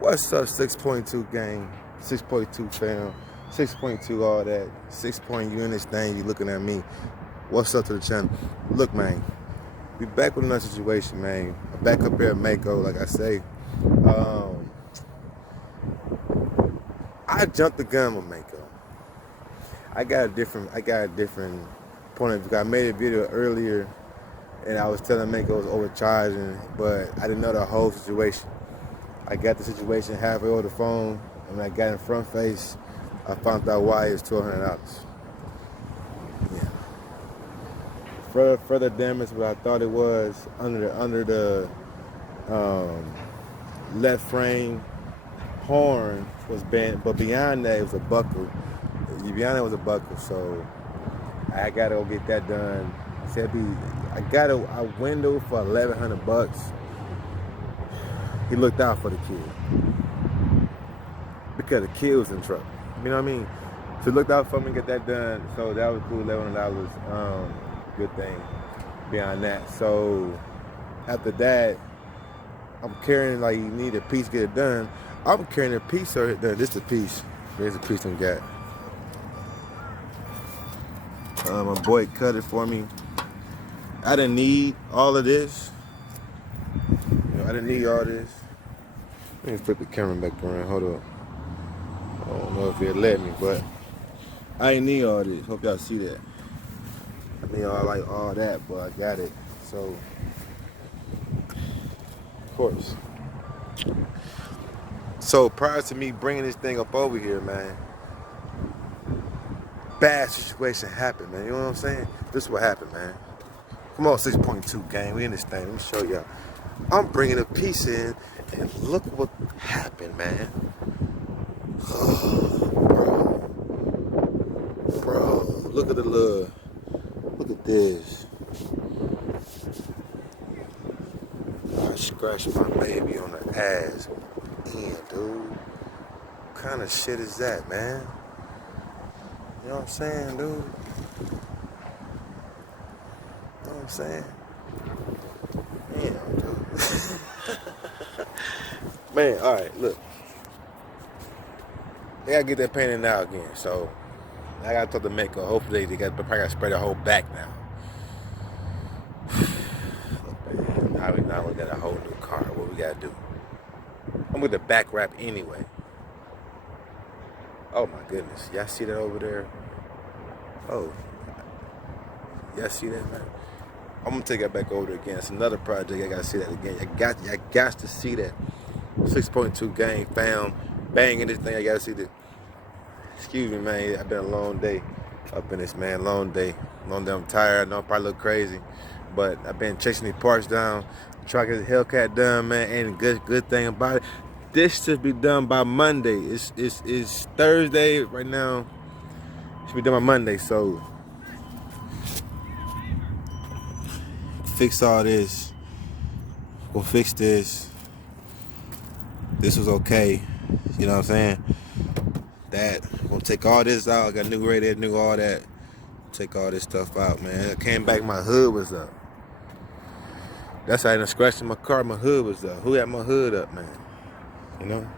What's up, 6.2 gang, 6.2 fam, 6.2 all that, 6 point units thing, you looking at me. What's up to the channel? Look, man, we back with another situation, man. I'm back up here at Mako, like I say. I jumped the gun with Mako. I got a different point of view. I made a video earlier, and I was telling Mako I was overcharging, but I didn't know the whole situation. I got the situation halfway over the phone, and when I got in front face, I found out why it's $1,200. Yeah. Further damage what I thought it was under the left frame horn was bent, but beyond that it was a buckle. Beyond that was a buckle, so I gotta go get that done. I got a window for $1,100. He looked out for the kid because the kid was in trouble. You know what I mean? So he looked out for me and get that done. So that was cool, $1,100. Good thing. Beyond that, so after that, I'm carrying like you need a piece to get it done. I'm carrying a piece or this the piece. There's a piece we got. My boy cut it for me. I didn't need all of this. I didn't need all this. Let me flip the camera back around. Hold up. I don't know if it'll let me, but I didn't need all this. Hope y'all see that. I mean, I like all that, but I got it. So, of course. So prior to me bringing this thing up over here, man, bad situation happened, man. You know what I'm saying? This is what happened, man. Come on, 6.2 gang. We in this thing. Let me show y'all. I'm bringing a piece in, and look what happened, man. Oh, bro, look at the look at this. I scratched my baby on the ass. Yeah, dude. What kind of shit is that, man? You know what I'm saying, dude? You know what I'm saying? Damn, dude. Man, all right, look. They gotta get that painted now again, so I gotta talk to Mako. Hopefully they probably gotta spray the whole back now. Look, man, now we got a whole new car. What we gotta do? I'm with the back wrap anyway. Oh my goodness, y'all see that over there? Oh, y'all see that, man? I'm gonna take that back over there again. It's another project. I gotta see that again. I got to see that. 6.2 gang found banging this thing. I gotta see that. Excuse me, man. It's been a long day up in this, man. Long day. I'm tired. I know I probably look crazy, but I've been chasing these parts down. Try to get the Hellcat done, man. And good thing about it, this should be done by Monday. It's Thursday right now. Should be done by Monday. So fix all this. We'll fix this. This was okay. You know what I'm saying? That we'll take all this out. I got new radio, new all that. Take all this stuff out, man. I came back, my hood was up. That's how I didn't scratch my car. My hood was up. Who had my hood up, man? You know?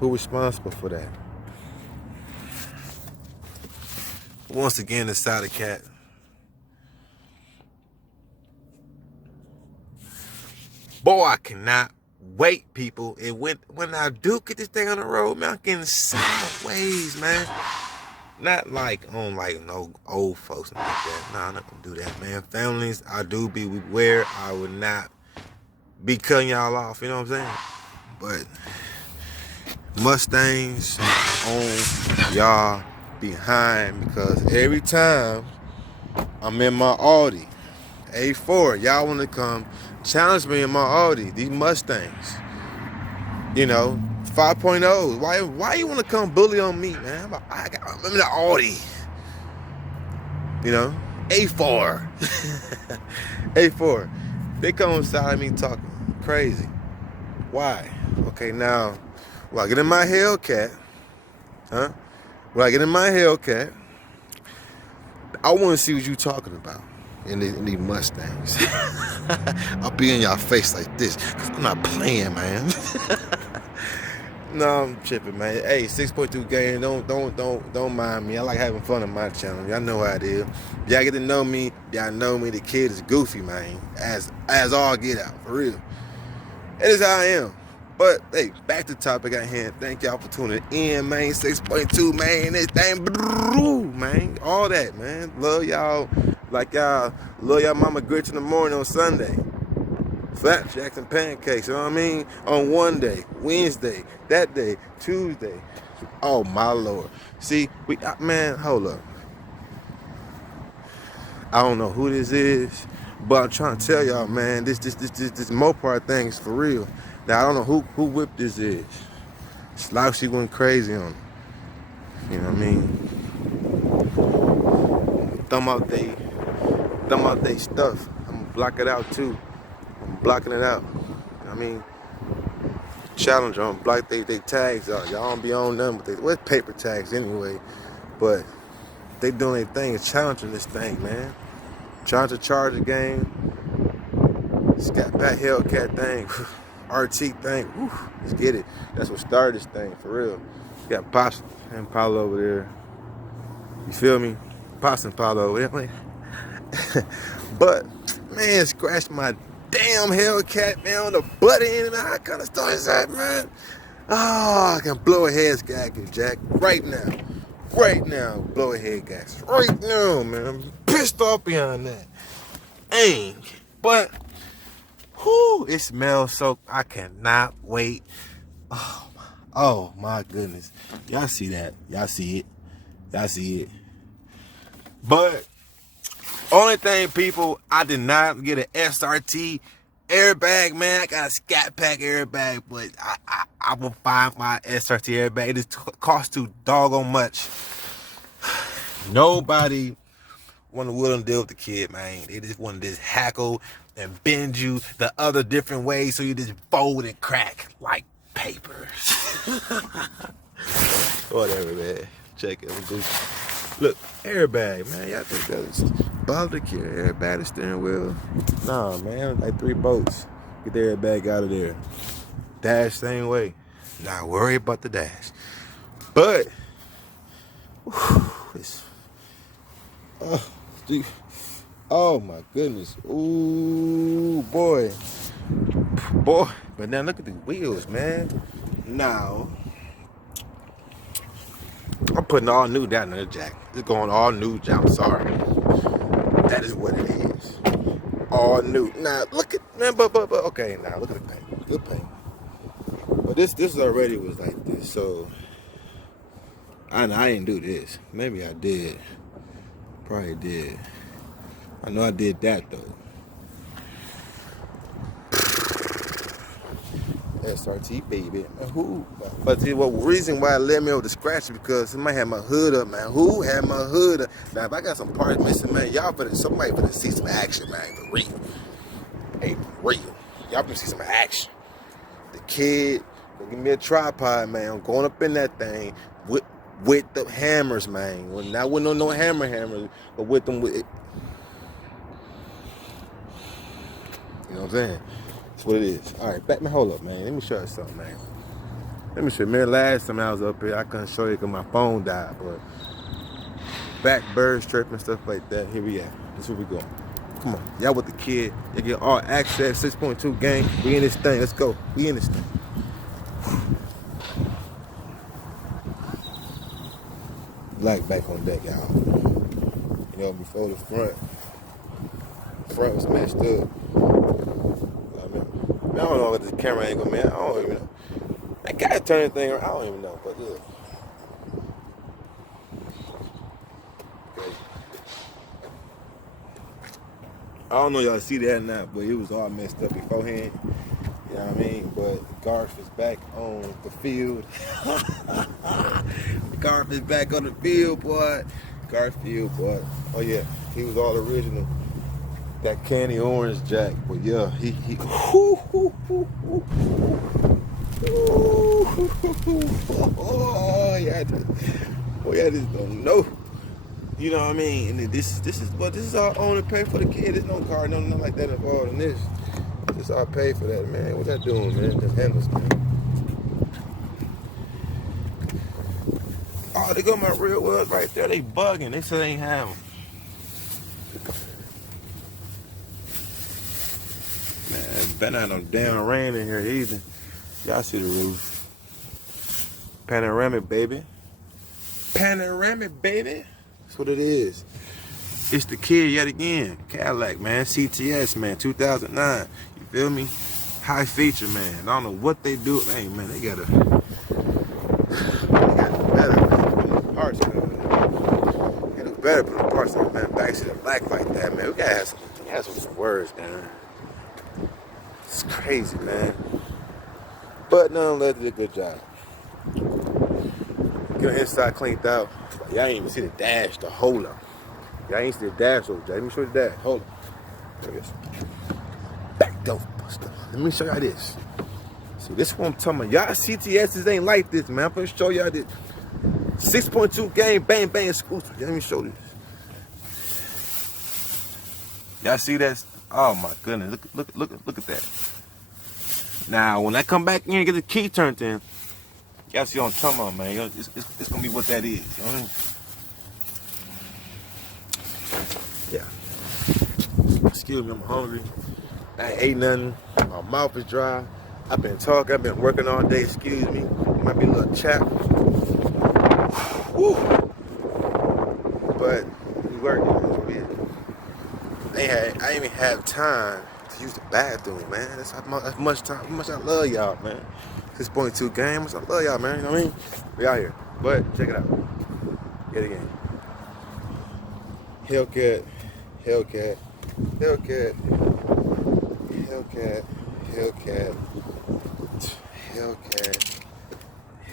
Who responsible for that? Once again, the Hellcat. Boy, I cannot wait, people. And when I do get this thing on the road, man, I'm getting sideways, man. Not like on like no old folks and like that. Nah, I'm not gonna do that, man. Families, I do be beware. I would not be cutting y'all off, you know what I'm saying? But Mustangs on y'all behind, because every time I'm in my Audi A4, y'all want to come challenge me in my Audi, these Mustangs, you know, 5.0. Why you want to come bully on me, man? I'm in the Audi, you know, A4. A4. They come inside me talking crazy. Why? Okay, now, when I get in my Hellcat, When I get in my Hellcat, I want to see what you talking about. in these Mustangs. I'll be in y'all face like this. I'm not playing, man. No, I'm tripping, man. Hey, 6.2 game. Don't mind me. I like having fun on my channel. Y'all know how it is. Y'all get to know me. Y'all know me. The kid is goofy, man. As all get out, for real. That is how I am. But hey, back to the topic at hand. Thank y'all for tuning in, man. 6.2, man. This thing, man. All that, man. Love y'all like y'all love y'all mama grits in the morning on Sunday. Flapjacks and pancakes, you know what I mean? On one day, Wednesday, that day, Tuesday. Oh my Lord. See, man, hold up. I don't know who this is, but I'm trying to tell y'all, man, this Mopar thing is for real. Now I don't know who whipped this is. Slouchy went crazy on him. You know what I mean? Thumb out they stuff. I'm gonna block it out too. I'm blocking it out. You know what I mean? Challenge them, block they tags out. Y'all don't be on them, but what's paper tags anyway? But they doing their thing, challenging this thing, man. Trying to charge the game. Scat Pack Hellcat thing, RT thing. Whew, let's get it. That's what started this thing for real. Got Pops and Paulo over there. You feel me? Pops and Paulo over there. But man, scratched my damn Hellcat, man, on the butt end, man. How kind of stuff is that, man? Oh, I can blow a head gasket, Jack, right now. Right now, blow a head gasket. Right now, man. I'm pissed off beyond that. Dang. But, whoo, it smells so, I cannot wait. Oh my goodness. Y'all see that. Y'all see it. Y'all see it. But, only thing, people, I did not get an SRT airbag, man. I got a Scat Pack airbag, but I will find my SRT airbag. It just costs too doggone much. Nobody willing to deal with the kid, man. They just want to just hackle and bend you the other different ways so you just fold and crack like paper. Whatever, man. Check it. I'm goofy. Look, airbag, man. Y'all think that's bother the kid? Airbag, the steering wheel? Nah, man. Like 3 bolts. Get the airbag out of there. Dash same way. Not worry about the dash. But, oh my goodness. Ooh, boy. But now look at the wheels, man. Now, I'm putting all new down in the jack. It's going all new, Jack. I'm sorry. That is what it is. All new. Now look at, man, but okay. Now look at the paint. Good paint. But this already was like this. So I didn't do this. Maybe I did. Probably did. I know I did that though. SRT baby. Who? But the reason why I let me over the scratch is because somebody had my hood up, man. Who had my hood up? Now if I got some parts missing, man, somebody better see some action, man. For real. Hey, for real. Y'all better see some action. The kid, go give me a tripod, man. I'm going up in that thing with the hammers, man. Not with no hammers, but with them with it. You know what I'm saying? That's what it is. All right, man, hold up, man. Let me show you something, man. Let me show you. Remember last time I was up here, I couldn't show you because my phone died, but back birds chirping, stuff like that. Here we at. That's where we going. Come on. Y'all with the kid. You get all access, 6.2 gang. We in this thing. Let's go. We in this thing. Black back on deck, y'all. You know, before the front was messed up. I don't know what this camera angle, man. I don't even know. I gotta turn the thing around. I don't even know, but look. Okay. I don't know y'all see that or not, but it was all messed up beforehand. You know what I mean? But Garth is back on the field. Garth is back on the field, boy. Garfield, boy. Oh yeah, he was all original. That candy orange Jack, but yeah, he oh yeah, just don't know. You know what I mean? And this is all own and pay for the kid. There's no car, nothing like that involved in this. This all pay for that, man. What that doing, man? Them handles, man. Oh, they got my real wheels right there. They bugging. They said they ain't have them. Man, better not no damn rain in here either. Y'all see the roof. Panoramic, baby. Panoramic, baby. That's what it is. It's the kid yet again. Cadillac, man. CTS, man. 2009. You feel me? High feature, man. I don't know what they do. Hey, man, they got better, man. Parts, man. They got better put the parts on, man. Back to the black like that, man. We gotta have some words, man. It's crazy, man. But nonetheless, did a good job. Get the inside cleaned out. Y'all ain't even see the dash, the holder. Y'all ain't see the dash over there. Let me show you the dash. Hold on. There it is. Back door buster. Let me show y'all this. See, this is what I'm talking about. Y'all CTSs ain't like this, man. I'm gonna show y'all this. 6.2 game, bang, bang, exclusive. Let me show this. Y'all see that? Oh my goodness. Look at that. Now, when I come back in and get the key turned in, y'all see what I'm talking about, man. It's gonna be what that is. You know what I mean? Yeah. Excuse me, I'm hungry. I ain't ate nothing. My mouth is dry. I've been talking. I've been working all day. Excuse me. Might be a little chap. Woo. But we working. I didn't even have time to use the bathroom, man. That's how much time. How much I love y'all, man. 6.2 game. I love y'all, man. You know what I mean? We out here. But check it out. Get it again. Hellcat. Hellcat. Hellcat. Hellcat. Hellcat. Hellcat.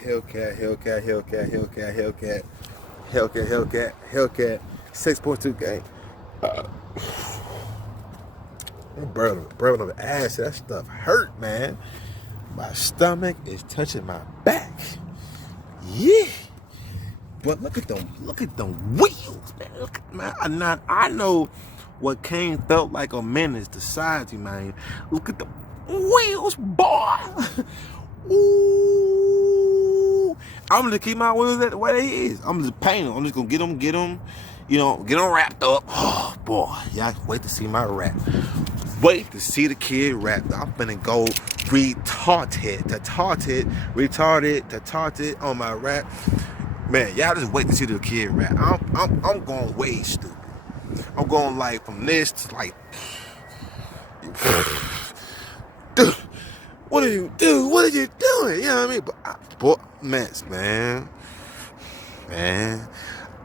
Hellcat. Hellcat. Hellcat. Hellcat. Hellcat. Hellcat. Hellcat. Hellcat. 6.2 game. I'm burning on the ass. That stuff hurt, man. My stomach is touching my back. Yeah. But look at them wheels, man. Man, I know what Kane felt like on Menace, the sides, man. Look at the wheels, boy. Ooh. I'm gonna keep my wheels the way they is. I'm just paint them. I'm just gonna get them, get them wrapped up. Oh boy, y'all wait to see my wrap. Wait to see the kid wrapped. I'm finna go retarded on my wrap. Man, y'all just wait to see the kid rap. I'm going way stupid. I'm going like from this to like, dude, what are you doing? What are you doing? You know what I mean? But man,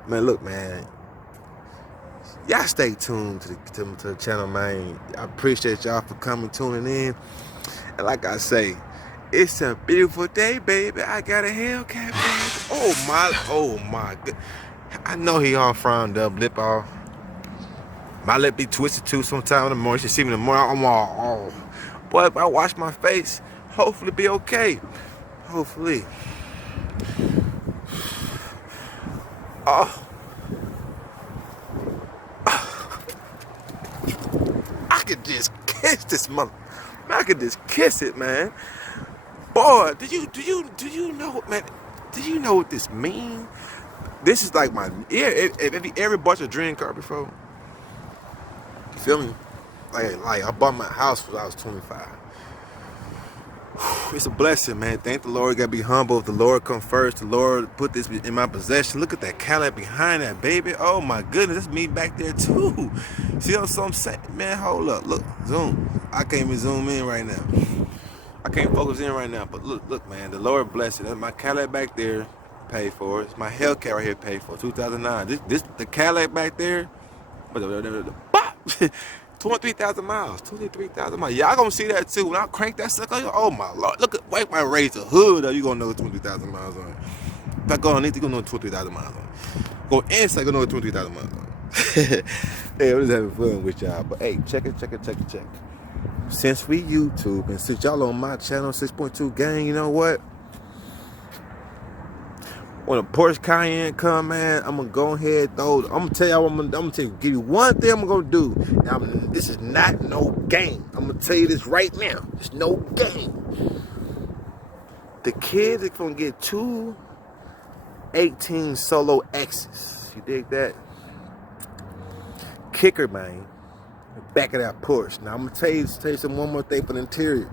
look, man. Y'all stay tuned to the channel, man. I appreciate y'all for coming, tuning in. And like I say, it's a beautiful day, baby. I got a Hellcat, baby. Oh my God. I know he all frowned up, lip all. My lip be twisted too sometime in the morning. You should see me in the morning, I'm all, boy, if I wash my face, hopefully be okay. Hopefully. I could just kiss this mother. I could just kiss it, man. Boy, do you know, man? Do you know what this means? This is like my Have you ever bought your dream car before? You feel me? Like I bought my house when I was 25. It's a blessing, man. Thank the Lord. You gotta be humble. If the Lord come first, the Lord put this in my possession. Look at that Cadillac behind that, baby. Oh my goodness, that's me back there too. See what I'm saying? Man, hold up. Look, zoom. I can't even zoom in right now. I can't focus in right now, but look, man. The Lord bless it. That's my Cadillac back there, paid for. It's my Hellcat right here, paid for. 2009. This the Cadillac back there. 23,000 miles. 23,000 miles. Y'all gonna see that too. When I crank that sucker, oh my Lord. Look at, wait, my raise the hood up. You gonna know 23,000 miles on it. If I go underneath, you gonna know 23,000 miles on it. Go inside, you gonna know 23,000 miles on it. Hey, I'm just having fun with y'all. But hey, check it. Since we YouTube and since y'all on my channel, 6.2 gang, you know what? When a Porsche Cayenne come, man, I'm gonna go ahead throw. I'm gonna tell y'all. I'm gonna tell you, give you one thing I'm gonna do. Now, this is not no game. I'm gonna tell you this right now. It's no game. The kids are gonna get two 18 Solo X's. You dig that? Kicker, man. The back of that Porsche. Now I'm gonna tell you some one more thing for the interior.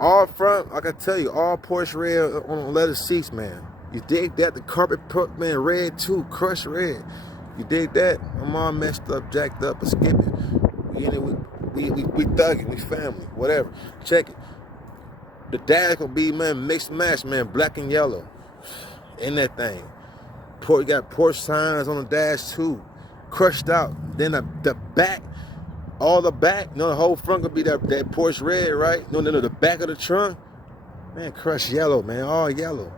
All front, like I tell you, all Porsche red on leather seats, man. You dig that? The carpet, man, red too, crushed red. You dig that? I'm all messed up, jacked up, but skip it. We in it, we thugging, we family, whatever. Check it. The dash gonna be, man, mixed match, man, black and yellow. In that thing. You got Porsche signs on the dash too, crushed out. Then the back, all the back, you know, the whole front gonna be that Porsche red, right? No, the back of the trunk, man, crushed yellow, man, all yellow.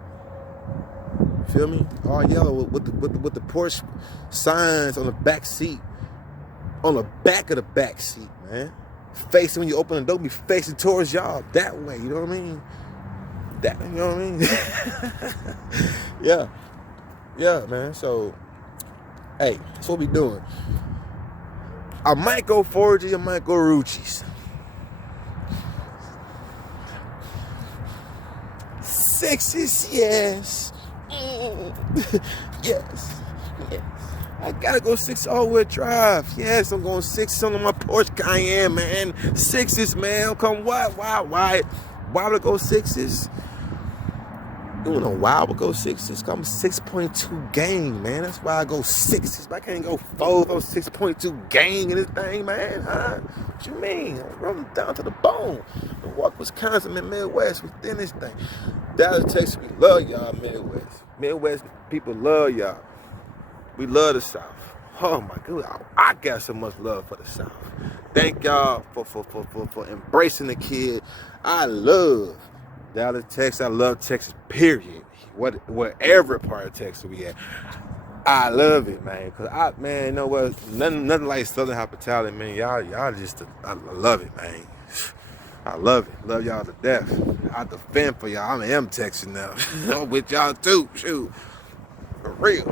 Feel me? All yellow with the Porsche signs on the back seat, on the back of the back seat, man. Facing, when you open the door, be facing towards y'all that way. You know what I mean? That, you know what I mean? yeah, man. So, hey, that's what we doing. I might go 4G, I might go Rucci's. 6s, yes. yes. I gotta go 6 all-wheel drive. Yes, I'm going 6 on my Porsche Cayenne, man. 6s, man. Come what? Why would I go 6s? You don't know why I would go 6s. I'm 6.2 gang, man. That's why I go 6s. I can't go 4, go 6.2 gang in this thing, man. Huh? What you mean? I'm running down to the bone. Milwaukee, Wisconsin, and Midwest. We thin this thing. Dallas, Texas, we love y'all, Midwest. Midwest people love y'all. We love the South. Oh my God, I got so much love for the South. Thank y'all for embracing the kid. I love Dallas, Texas. I love Texas, period. Whatever part of Texas we at. I love it, man. Cause man, you know what? Nothing like Southern hospitality, man. Y'all just, I love it, man. I love it. Love y'all to death. I defend for y'all. I am Texas now. I'm with y'all too. Shoot. For real.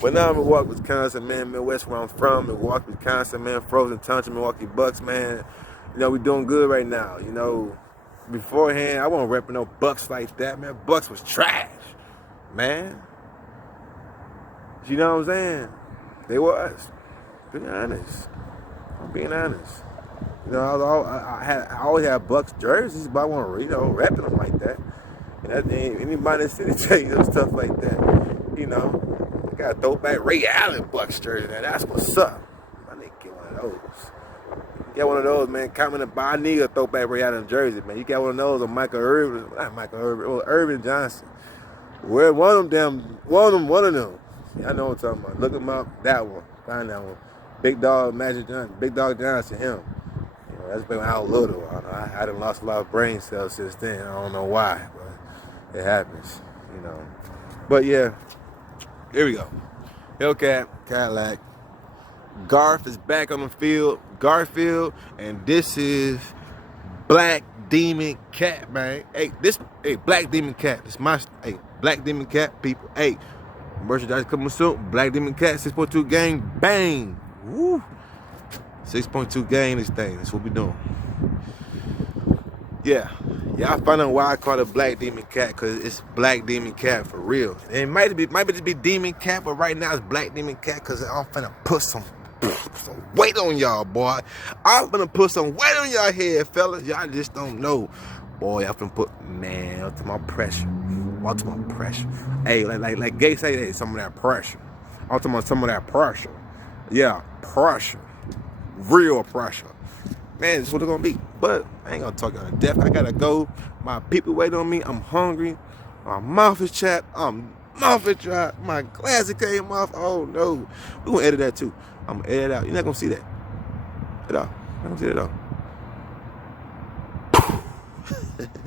But now I'm in Milwaukee, Wisconsin, man. Midwest, where I'm from. Milwaukee, Wisconsin, man. Frozen Township, Milwaukee Bucks, man. You know, we doing good right now. You know, beforehand, I wasn't repping no Bucks like that, man. Bucks was trash, man. You know what I'm saying? They was. Being honest. I'm being honest. You know, I always had Bucks jerseys, but I wasn't, repping them like that. And anybody in the city tell you stuff like that, you know. I got a throwback Ray Allen Bucks jersey. Now that's what's up. I need to get one of those. Get one of those, man. Comment about, I need a throwback Ray Allen jersey, man. You got one of those on Irvin Johnson. Where one of them. I know what I'm talking about. Look him up. That one. Find that one. Big Dog Magic Johnson. Big Dog Johnson. Him. You know, that's been when I was little. I done lost a lot of brain cells since then. I don't know why, but it happens. You know. But yeah. Here we go. Hellcat, Cadillac. Garth is back on the field. Garfield, and this is Black Demon Cat, man. Hey, Black Demon Cat. This my Black Demon Cat people. Hey, merchandise coming soon. Black Demon Cat, 6.2 gang, bang. Woo. 6.2 gang this thing. That's what we doing. Yeah, I found out why I call it Black Demon Cat, because it's Black Demon Cat for real. It might just be Demon Cat, but right now it's Black Demon Cat because I'm finna put some weight on y'all, boy. I'm finna put some weight on y'all head, fellas. Y'all just don't know. Boy, I'm finna put, man, up to my pressure. Up to my pressure. Hey, like Gay say, hey, some of that pressure. I'm talking about some of that pressure. Yeah, pressure. Real pressure. Man, this is what it's gonna be. But I ain't gonna talk out of death. I gotta go. My people wait on me. I'm hungry. My mouth is chapped. I'm mouth is dry. My glasses came off. Oh no. We're gonna edit that too. I'm gonna edit it out. You're not gonna see that at all. You're not gonna see it at all.